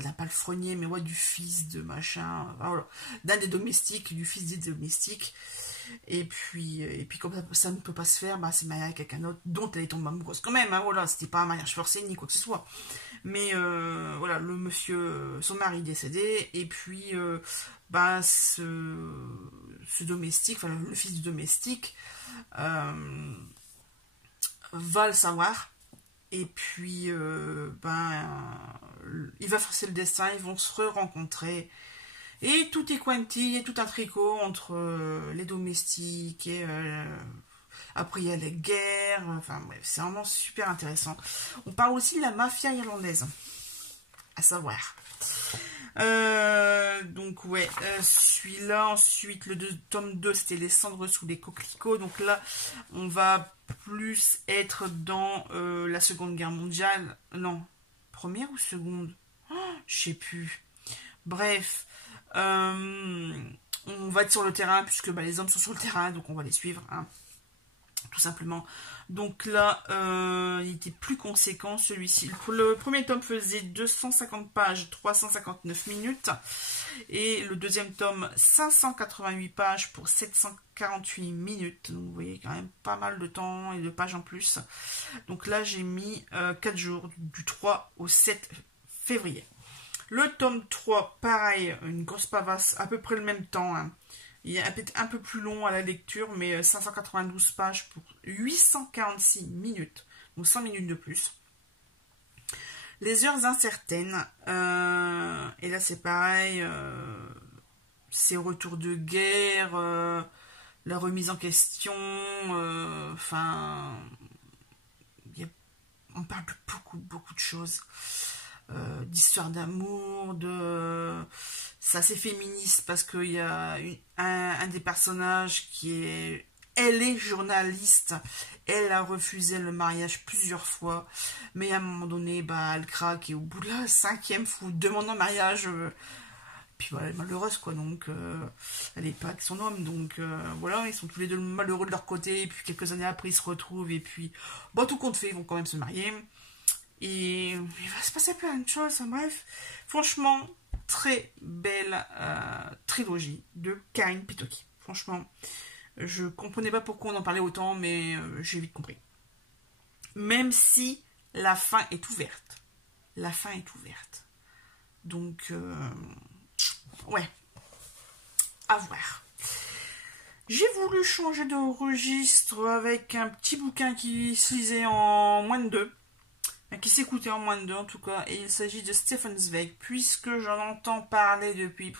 d'un palefrenier, mais ouais, du fils de machin, voilà, d'un des domestiques, du fils des domestiques. Et puis comme ça ne peut pas se faire, c'est mariée avec quelqu'un d'autre dont elle est tombée amoureuse quand même, hein, voilà, c'était pas un mariage forcé ni quoi que ce soit. Mais voilà, le monsieur, son mari décédé, et puis ce domestique, enfin le fils du domestique, va le savoir. Et puis, il va forcer le destin, ils vont se re-rencontrer. Et tout est quanti, et tout un tricot entre les domestiques et après il y a les guerres, enfin bref, c'est vraiment super intéressant. On parle aussi de la mafia irlandaise, à savoir. Donc ouais, celui-là, ensuite le tome 2 c'était les cendres sous les coquelicots, donc là on va plus être dans la seconde guerre mondiale, non, première ou seconde, je sais plus, bref, on va être sur le terrain puisque bah, les hommes sont sur le terrain, donc on va les suivre, hein, tout simplement. Donc là, il était plus conséquent celui-ci. Le premier tome faisait 250 pages, 359 minutes. Et le deuxième tome, 588 pages pour 748 minutes. Donc vous voyez quand même pas mal de temps et de pages en plus. Donc là, j'ai mis 4 jours, du 3 au 7 février. Le tome 3, pareil, une grosse pavasse, à peu près le même temps, hein. Il est peut-être un peu plus long à la lecture, mais 592 pages pour 846 minutes, donc 100 minutes de plus. Les heures incertaines, et là c'est pareil, c'est retour de guerre, la remise en question, enfin, on parle de beaucoup de choses. D'histoire d'amour, c'est assez féministe parce qu'il y a un des personnages elle est journaliste, elle a refusé le mariage plusieurs fois, mais à un moment donné, bah, elle craque et au bout de la 5e fois, demande en mariage, puis voilà, elle est malheureuse quoi, donc elle n'est pas avec son homme, donc voilà, ils sont tous les deux malheureux de leur côté, et puis quelques années après ils se retrouvent, et puis bon, tout compte fait, ils vont quand même se marier. Et il va se passer plein de choses, hein, bref. Franchement, très belle trilogie de Karine Pitoki. Franchement, je comprenais pas pourquoi on en parlait autant, mais j'ai vite compris. Même si la fin est ouverte. La fin est ouverte. Donc, ouais, à voir. J'ai voulu changer de registre avec un petit bouquin qui se lisait en moins de 2. Qui s'écoutait en moins de 2 en tout cas, et il s'agit de Stefan Zweig, puisque j'en entends parler depuis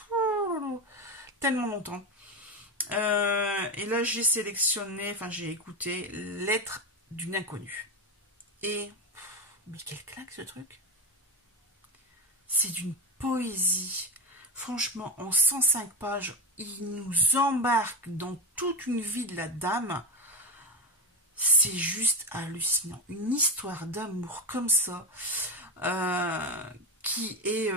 tellement longtemps. Et là j'ai sélectionné, enfin j'ai écouté Lettre d'une inconnue. Et, mais quel claque ce truc! C'est d'une poésie. Franchement, en 105 pages, il nous embarque dans toute une vie de la dame. C'est juste hallucinant. Une histoire d'amour comme ça, qui est...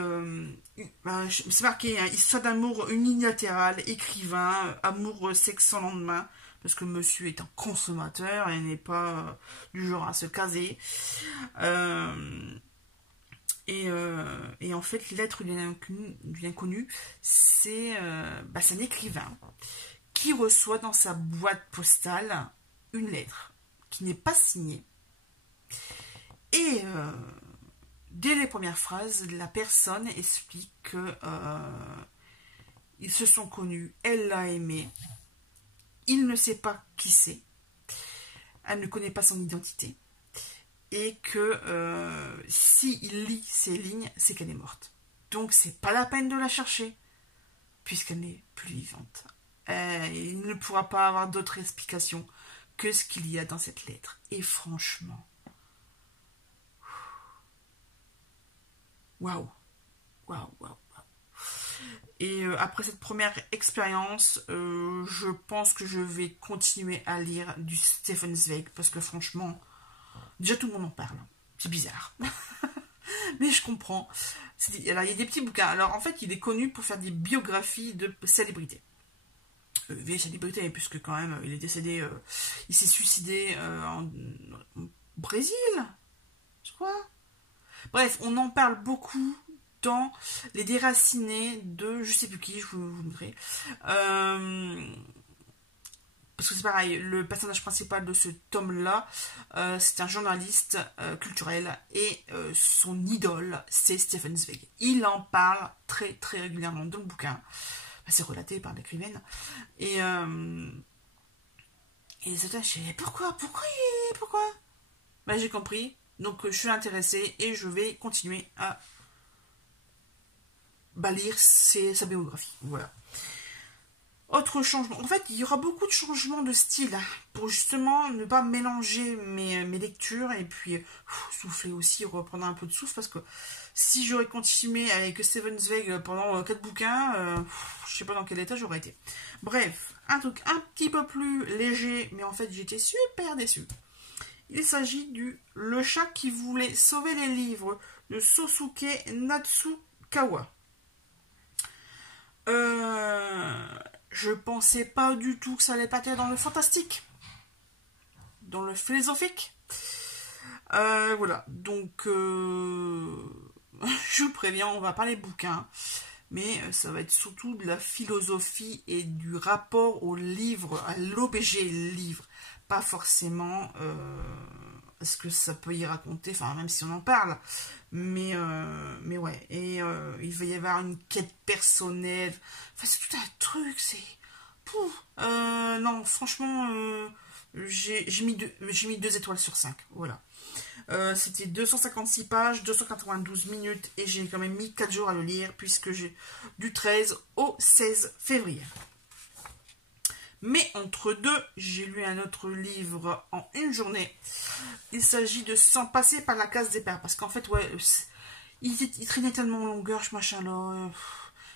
c'est marqué, hein, histoire d'amour unilatérale, écrivain, amour sexe sans lendemain, parce que monsieur est un consommateur et n'est pas du genre à se caser. Et en fait, Lettre d'une inconnue, c'est un écrivain qui reçoit dans sa boîte postale une lettre qui n'est pas signée. Et dès les premières phrases, la personne explique que ils se sont connus, elle l'a aimé, il ne sait pas qui c'est, elle ne connaît pas son identité, et que s'il lit ces lignes, c'est qu'elle est morte. Donc c'est pas la peine de la chercher, puisqu'elle n'est plus vivante. Il ne pourra pas avoir d'autre explication que ce qu'il y a dans cette lettre. Et franchement, waouh. Et après cette première expérience, je pense que je vais continuer à lire du Stefan Zweig, parce que franchement, déjà tout le monde en parle. C'est bizarre. Mais je comprends. Alors, il y a des petits bouquins. Alors en fait, il est connu pour faire des biographies de célébrités. Vieille célébrité, puisque quand même, il est décédé, il s'est suicidé en Brésil, je crois. Bref, on en parle beaucoup dans Les Déracinés de, je sais plus qui, je vous montrerai. Parce que c'est pareil, le personnage principal de ce tome-là, c'est un journaliste culturel, et son idole, c'est Stefan Zweig. Il en parle très régulièrement dans le bouquin. C'est relaté par l'écrivaine. Et les auteurs, je dis, pourquoi J'ai compris. Donc je suis intéressée et je vais continuer à lire sa biographie. Voilà. Autre changement. En fait, il y aura beaucoup de changements de style hein, pour justement ne pas mélanger mes lectures et puis souffler aussi, reprendre un peu de souffle parce que si j'aurais continué avec Steven Zweig pendant 4 bouquins, je sais pas dans quel état j'aurais été. Bref, un truc un petit peu plus léger, mais en fait j'étais super déçue. Il s'agit du Le chat qui voulait sauver les livres de Sosuke Natsukawa. Je pensais pas du tout que ça allait partir dans le fantastique, dans le philosophique. Voilà, donc je vous préviens, on va parler bouquins, mais ça va être surtout de la philosophie et du rapport au livre, à l'objet livre, pas forcément ce que ça peut y raconter, enfin même si on en parle, mais ouais, et il va y avoir une quête personnelle, enfin c'est tout un truc, c'est... non, franchement, j'ai mis 2 étoiles sur 5, voilà. C'était 256 pages, 292 minutes, et j'ai quand même mis 4 jours à le lire, puisque j'ai du 13 au 16 février. Mais entre deux, j'ai lu un autre livre en une journée. Il s'agit de Sans passer par la case départ. Parce qu'en fait, ouais, il traînait tellement en longueur, ce machin-là.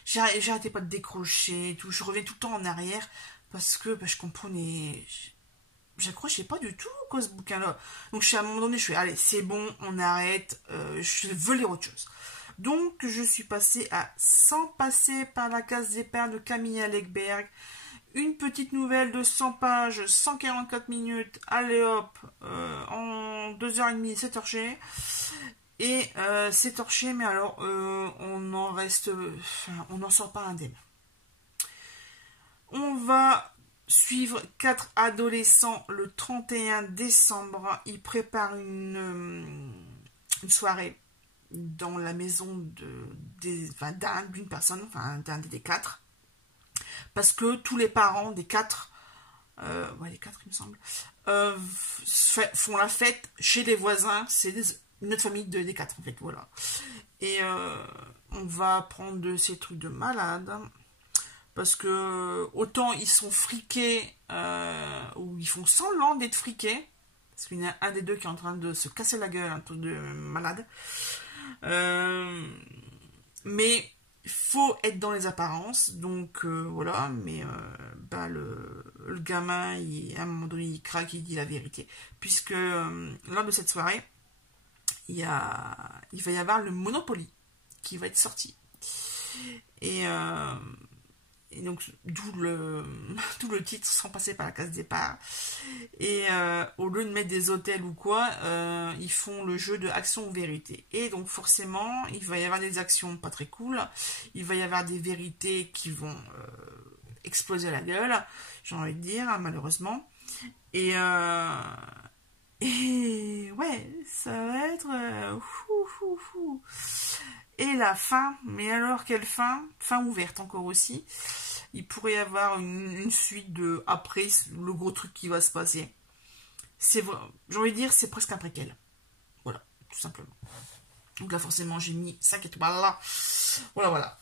J'arrêtais pas de décrocher et tout. Je reviens tout le temps en arrière parce que je comprenais... J'accrochais pas du tout quoi ce bouquin-là. Donc à un moment donné, je suis allez, c'est bon, on arrête. Je veux lire autre chose. Donc je suis passée à Sans passer par la case départ de Camilla Legberg. Une petite nouvelle de 100 pages, 144 minutes, allez hop, en 2h30, c'est torché. Et c'est torché, mais alors on en reste, on n'en sort pas indemne. On va suivre 4 adolescents le 31 décembre. Ils préparent une soirée dans la maison d'une personne, enfin d'un des 4. Parce que tous les parents des 4, les 4 il me semble, font la fête chez les voisins, c'est une autre famille des 4 en fait, voilà. Et on va prendre de ces trucs de malade, parce que autant ils sont friqués, ou ils font semblant d'être friqués, parce qu'il y en a un des deux qui est en train de se casser la gueule, un truc de malade, mais il faut être dans les apparences, donc voilà, mais le gamin, à un moment donné, il craque, il dit la vérité, puisque lors de cette soirée, il va y avoir le Monopoly qui va être sorti. Et donc, d'où le titre, Sans passer par la case départ. Et au lieu de mettre des hôtels ou quoi, ils font le jeu de action ou vérité. Et donc, forcément, il va y avoir des actions pas très cool. Il va y avoir des vérités qui vont exploser la gueule, j'ai envie de dire, malheureusement. Et ouais, ça va être... Et la fin, mais alors quelle fin? Fin ouverte encore aussi. Il pourrait y avoir une suite de après le gros truc qui va se passer. J'ai envie de dire, c'est presque un préquel. Voilà, tout simplement. Donc là, forcément, j'ai mis 5 étoiles là. Voilà.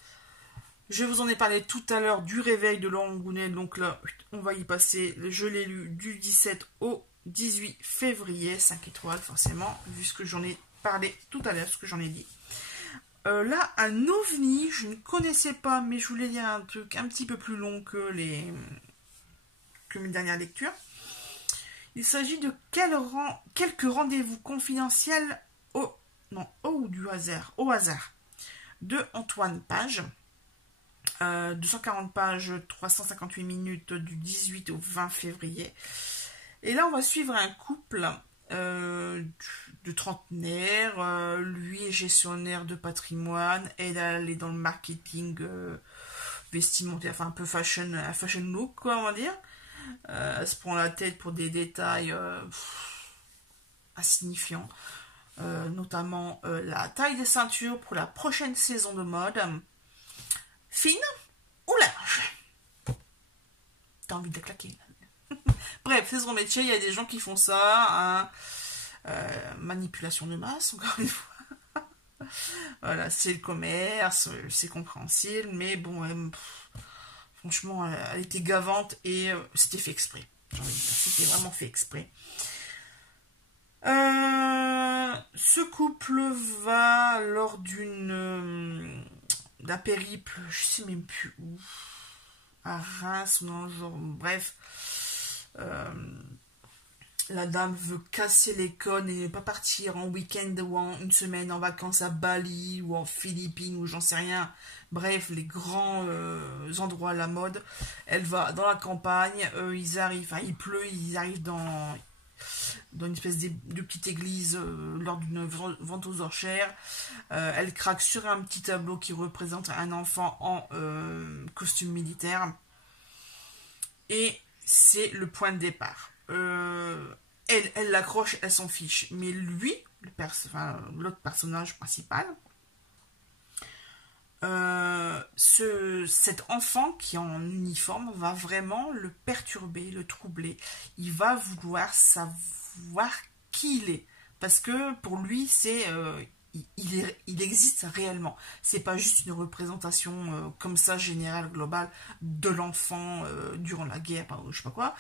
Je vous en ai parlé tout à l'heure du réveil de Laurent Gounel. Donc là, on va y passer. Je l'ai lu du 17 au 18 février. 5 étoiles, forcément, vu ce que j'en ai parlé tout à l'heure, ce que j'en ai dit. Là, un ovni, je ne connaissais pas, mais je voulais lire un truc un petit peu plus long que mes dernières lectures. Il s'agit de quelques rendez-vous confidentiels au hasard, de Antoine Page. 240 pages, 358 minutes du 18 au 20 février. Et là, on va suivre un couple de trentenaire, lui est gestionnaire de patrimoine, elle est dans le marketing vestimentaire, enfin un peu fashion look, quoi, on va dire. Elle se prend la tête pour des détails insignifiants, notamment la taille des ceintures pour la prochaine saison de mode. Fine ou large? T'as envie de la claquer. Bref, c'est son métier, il y a des gens qui font ça, hein. Manipulation de masse, encore une fois. Voilà, c'est le commerce, c'est compréhensible, mais bon, franchement, elle était gavante et c'était fait exprès. J'ai envie de dire, c'était vraiment fait exprès. Ce couple va lors d'un périple, je sais même plus où, à Reims ou dans le genre, bref. La dame veut casser les codes et pas partir en week-end ou en une semaine en vacances à Bali ou en Philippines ou j'en sais rien. Bref, les grands endroits à la mode. Elle va dans la campagne, ils arrivent, enfin il pleut, ils arrivent dans une espèce de petite église lors d'une vente aux enchères. Elle craque sur un petit tableau qui représente un enfant en costume militaire. Et c'est le point de départ. Elle l'accroche, elle s'en fiche. Mais lui, l'autre personnage principal, cet enfant qui est en uniforme va vraiment le perturber, le troubler. Il va vouloir savoir qui il est. Parce que pour lui, il existe réellement. C'est pas juste une représentation comme ça, générale, globale, de l'enfant durant la guerre, je sais pas quoi.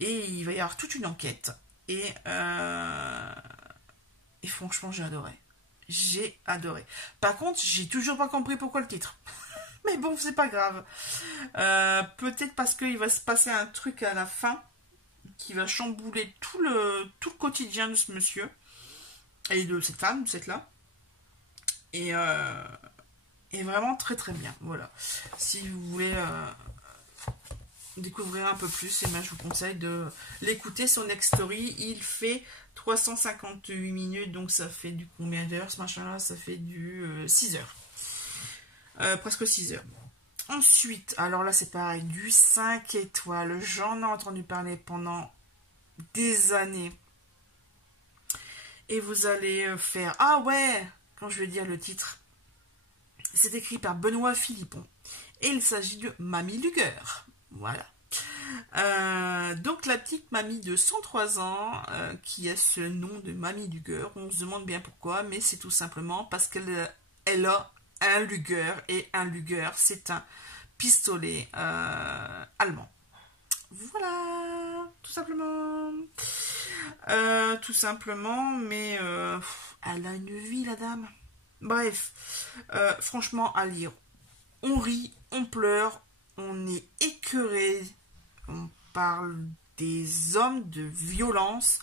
Et il va y avoir toute une enquête. Et franchement, j'ai adoré. J'ai adoré. Par contre, j'ai toujours pas compris pourquoi le titre. Mais bon, c'est pas grave. Peut-être parce qu'il va se passer un truc à la fin qui va chambouler tout le quotidien de ce monsieur et de cette femme, de cette là. Et vraiment très très bien. Voilà. Si vous voulez découvrir un peu plus, et ben, je vous conseille de l'écouter. Son Next Story, il fait 358 minutes, donc ça fait du combien d'heures ce machin là? Ça fait du 6 heures, presque 6 heures. Ensuite, alors là c'est pareil, du 5 étoiles, j'en ai entendu parler pendant des années, et vous allez faire ah ouais, quand je vais dire le titre, c'est écrit par Benoît Philippon et il s'agit de Mamie Luger. Voilà. Donc la petite mamie de 103 ans qui a ce nom de Mamie Luger, on se demande bien pourquoi, mais c'est tout simplement parce qu'elle a un Luger, et un Luger c'est un pistolet allemand. Voilà, tout simplement. Tout simplement, mais elle a une vie la dame. Bref, franchement à lire. On rit, on pleure, on est écœuré, on parle des hommes, de violence,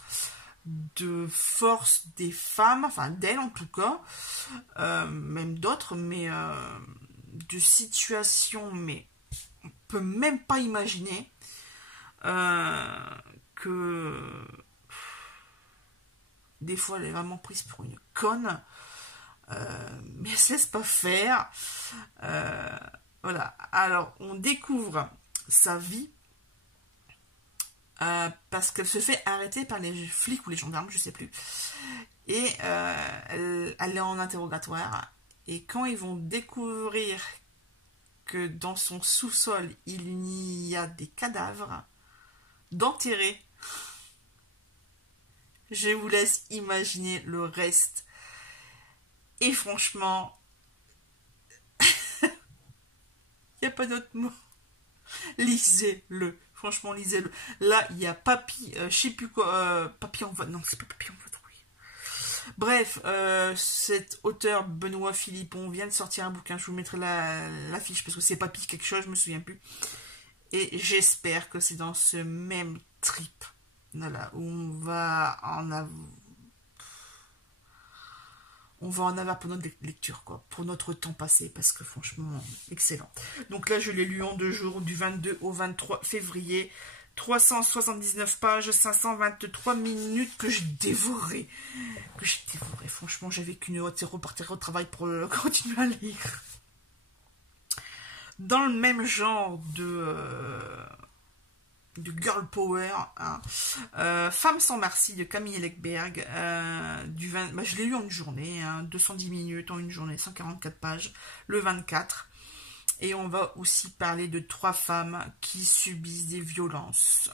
de force des femmes, enfin d'elles en tout cas, même d'autres, mais de situations, mais on peut même pas imaginer que des fois elle est vraiment prise pour une conne. Mais elle se laisse pas faire. Voilà. Alors, on découvre sa vie parce qu'elle se fait arrêter par les flics ou les gendarmes, je sais plus. Et elle est en interrogatoire. Et quand ils vont découvrir que dans son sous-sol, il y a des cadavres d'enterrés, je vous laisse imaginer le reste. Et franchement, il n'y a pas d'autre mot. Lisez-le. Franchement, lisez-le. Là, il y a Papy, je sais plus quoi, Papy en vote. Non, c'est pas Papy en vote, oui. Bref, cet auteur, Benoît Philippon, vient de sortir un bouquin. Je vous mettrai l'affiche parce que c'est Papy quelque chose, je me souviens plus. Et j'espère que c'est dans ce même trip. Voilà, où on va en avoir pour notre lecture, quoi, pour notre temps passé, parce que franchement, excellent. Donc là, je l'ai lu en 2 jours, du 22 au 23 février, 379 pages, 523 minutes que j'ai dévoré. Franchement, j'avais qu'une heure, c'est repartir au travail pour continuer à lire. Dans le même genre de girl power, hein. Femme sans merci de Camille Lekberg, je l'ai lu en une journée, hein, 210 minutes en une journée, 144 pages, le 24. Et on va aussi parler de 3 femmes qui subissent des violences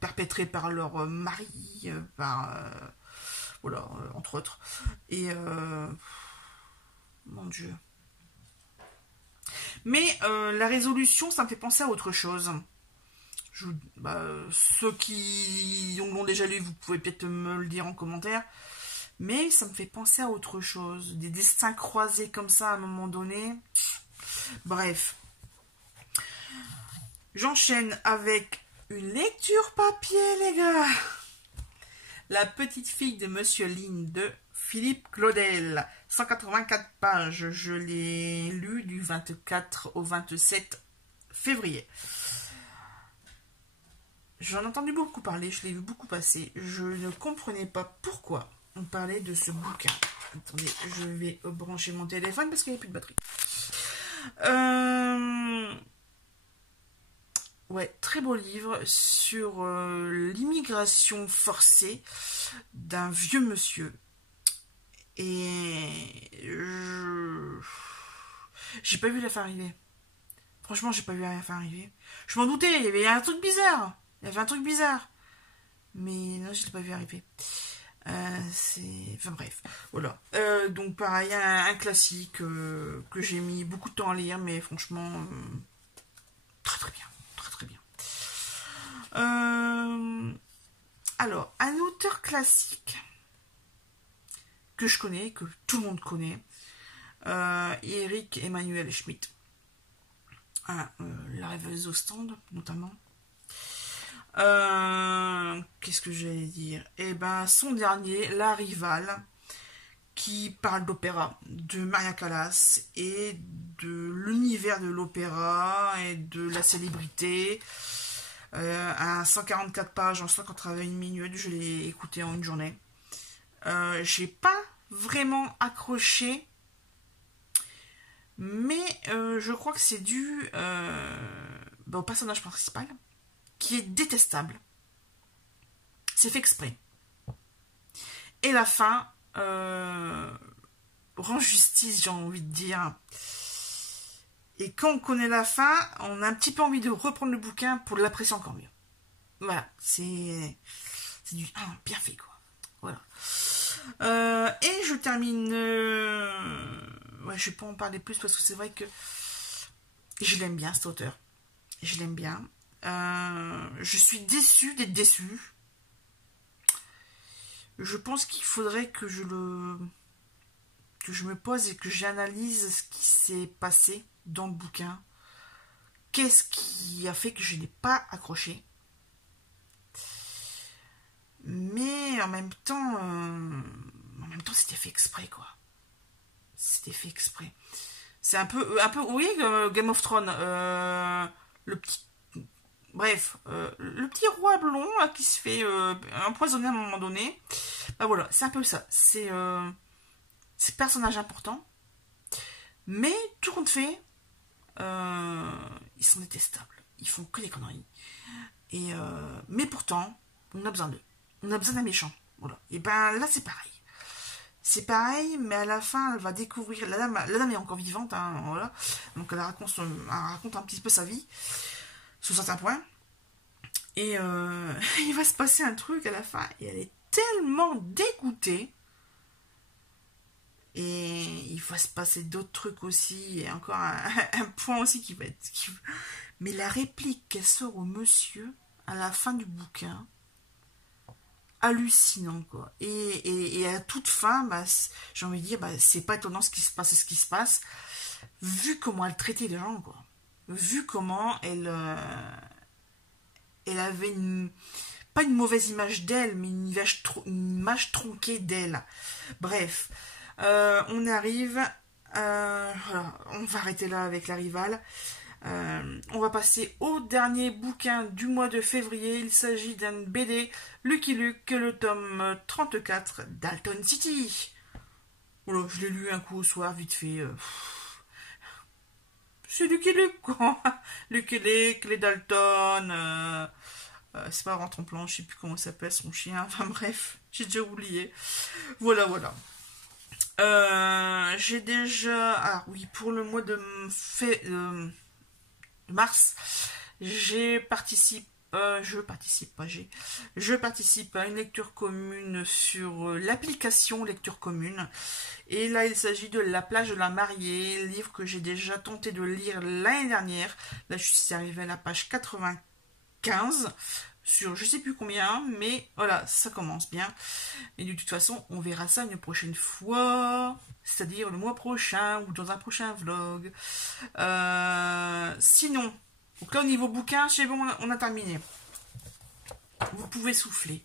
perpétrées par leur mari, par Voilà, entre autres. Et mon Dieu. Mais la résolution, ça me fait penser à autre chose. Ceux qui l'ont déjà lu, vous pouvez peut-être me le dire en commentaire. Mais ça me fait penser à autre chose. Des destins croisés comme ça à un moment donné. Bref. J'enchaîne avec une lecture papier, les gars. La petite fille de Monsieur Lynn de Philippe Claudel. 184 pages. Je l'ai lu du 24 au 27 février. J'en ai entendu beaucoup parler, je l'ai vu beaucoup passer. Je ne comprenais pas pourquoi on parlait de ce bouquin. Attendez, je vais brancher mon téléphone parce qu'il n'y a plus de batterie. Ouais, très beau livre sur l'immigration forcée d'un vieux monsieur. Et j'ai pas vu la fin arriver. Franchement, j'ai pas vu la fin arriver. Je m'en doutais, il y avait un truc bizarre. Mais non, je l'ai pas vu arriver. Enfin bref, voilà. Donc pareil, un classique que j'ai mis beaucoup de temps à lire, mais franchement, très très bien. Alors, un auteur classique que je connais, que tout le monde connaît, Eric Emmanuel Schmitt. La rêveuse au stand, notamment. Qu'est-ce que j'allais dire? Eh ben, son dernier, La Rivale, qui parle d'opéra, de Maria Callas et de l'univers de l'opéra et de la célébrité. À 144 pages en 181 minutes, je l'ai écouté en une journée. J'ai pas vraiment accroché, mais je crois que c'est dû au personnage principal, qui est détestable. C'est fait exprès. Et la fin rend justice, j'ai envie de dire. Et quand on connaît la fin, on a un petit peu envie de reprendre le bouquin pour l'apprécier encore mieux. Voilà, c'est du bien fait, quoi. Voilà. Et je termine... ouais, je vais pas en parler plus parce que c'est vrai que je l'aime bien, cet auteur. Je l'aime bien. Je suis déçue d'être déçue. Je pense qu'il faudrait que je me pose et que j'analyse ce qui s'est passé dans le bouquin. Qu'est-ce qui a fait que je n'ai pas accroché? Mais en même temps, c'était fait exprès, quoi. C'était fait exprès. C'est un peu, oui, Game of Thrones. Le petit, bref, le petit roi blond là, qui se fait empoisonner à un moment donné. Ben voilà, c'est un peu ça. C'est personnage important. Mais tout compte fait, ils sont détestables. Ils font que des conneries. Mais pourtant, on a besoin d'eux. On a besoin d'un méchant. Voilà. Et ben là, c'est pareil. C'est pareil, mais à la fin, elle va découvrir... La dame est encore vivante, hein, voilà. Donc elle raconte un petit peu sa vie, sous certains points. Et il va se passer un truc à la fin, et elle est tellement dégoûtée. Et il va se passer d'autres trucs aussi, et encore un point aussi qui va être... Mais la réplique qu'elle sort au monsieur, à la fin du bouquin... hallucinant, quoi. Et à toute fin, bah, j'ai envie de dire, bah, c'est pas étonnant ce qui se passe, vu comment elle traitait les gens, quoi. Vu comment elle avait pas une mauvaise image d'elle, mais une image tronquée d'elle. Bref, on arrive, voilà, on va arrêter là avec La Rivale. On va passer au dernier bouquin du mois de février. Il s'agit d'un BD Lucky Luke, le tome 34, Dalton City. Voilà, je l'ai lu un coup au soir, vite fait. C'est Lucky Luke, quoi. Lucky Luke, les Dalton. C'est pas rentre en plan, je sais plus comment il s'appelle, son chien. Enfin bref, j'ai déjà oublié. Voilà. J'ai déjà... Ah oui, pour le mois de mars, j'ai participé je participe à une lecture commune sur l'application lecture commune. Et là, il s'agit de La plage de la mariée, livre que j'ai déjà tenté de lire l'année dernière. Là, je suis arrivée à la page 95 sur je sais plus combien, mais voilà, ça commence bien. Et de toute façon, on verra ça une prochaine fois, c'est-à-dire le mois prochain ou dans un prochain vlog. Sinon, donc là au niveau bouquin, c'est bon, on a terminé. Vous pouvez souffler.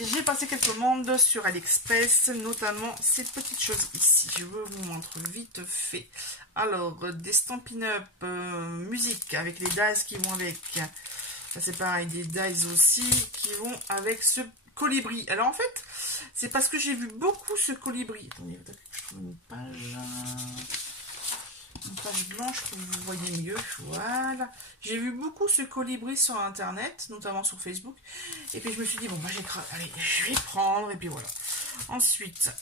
J'ai passé quelques commandes sur AliExpress, notamment ces petites choses ici. Je vous montre vite fait. Alors, des Stampin' Up musique avec les dies qui vont avec. Ça c'est pareil, des dies aussi qui vont avec ce colibri. Alors en fait, c'est parce que j'ai vu beaucoup ce colibri. Attendez, je trouve une page blanche pour que vous voyez mieux. Voilà. J'ai vu beaucoup ce colibri sur internet, notamment sur Facebook. Et puis je me suis dit, bon, bah, allez, je vais prendre. Et puis voilà. Ensuite,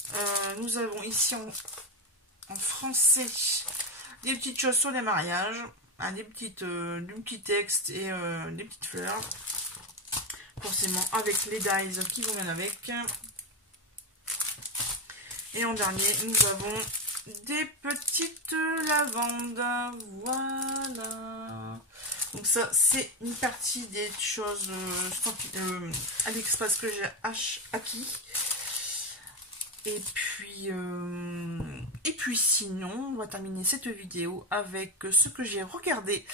nous avons ici en français des petites choses sur les mariages. Hein, du petit texte et des petites fleurs. Forcément avec les dies qui vont bien avec. Et en dernier, nous avons des petites lavandes. Voilà. Donc ça, c'est une partie des choses AliExpress que j'ai acquis. Et puis sinon, on va terminer cette vidéo avec ce que j'ai regardé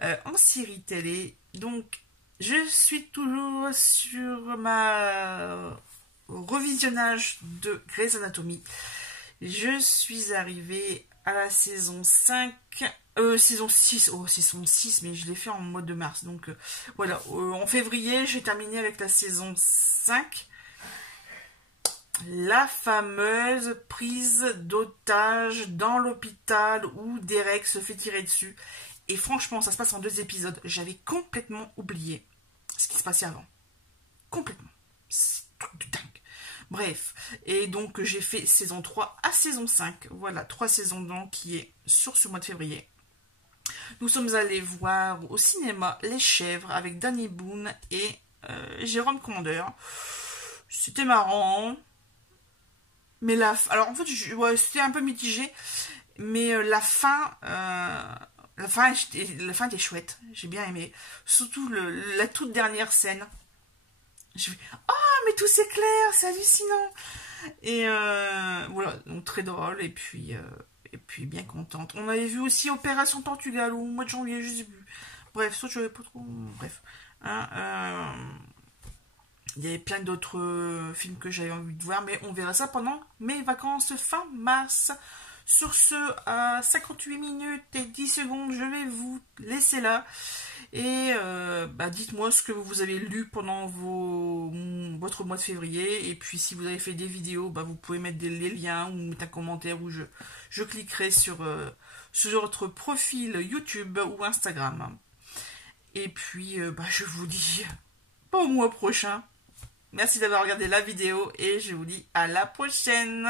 en série télé. Donc, je suis toujours sur ma revisionnage de Grey's Anatomy. Je suis arrivée à la saison 5, saison 6, oh saison 6, mais je l'ai fait en mois de mars. Donc voilà, en février, j'ai terminé avec la saison 5. La fameuse prise d'otage dans l'hôpital où Derek se fait tirer dessus. Et franchement, ça se passe en 2 épisodes. J'avais complètement oublié ce qui se passait avant. Complètement. C'est un truc de dingue. Bref. Et donc, j'ai fait saison 3 à saison 5. Voilà, 3 saisons donc qui est sur ce mois de février. Nous sommes allés voir au cinéma Les Chèvres avec Danny Boone et Jérôme Commandeur. C'était marrant. Mais alors en fait, ouais, c'était un peu mitigé. Mais la fin était chouette. J'ai bien aimé. Surtout la toute dernière scène. Je fais, oh, mais tout s'éclaire, c'est hallucinant. Et voilà, donc très drôle. Et puis bien contente. On avait vu aussi Opération Portugal au mois de janvier, je sais plus. Bref, soit je n'avais pas trop. Bref. Hein, il y avait plein d'autres films que j'avais envie de voir, mais on verra ça pendant mes vacances fin mars. Sur ce, à 58 minutes et 10 secondes, je vais vous laisser là. Et dites-moi ce que vous avez lu pendant votre mois de février. Et puis si vous avez fait des vidéos, vous pouvez mettre les liens ou mettre un commentaire où je cliquerai sur votre profil YouTube ou Instagram. Et puis je vous dis au mois prochain. Merci d'avoir regardé la vidéo et je vous dis à la prochaine.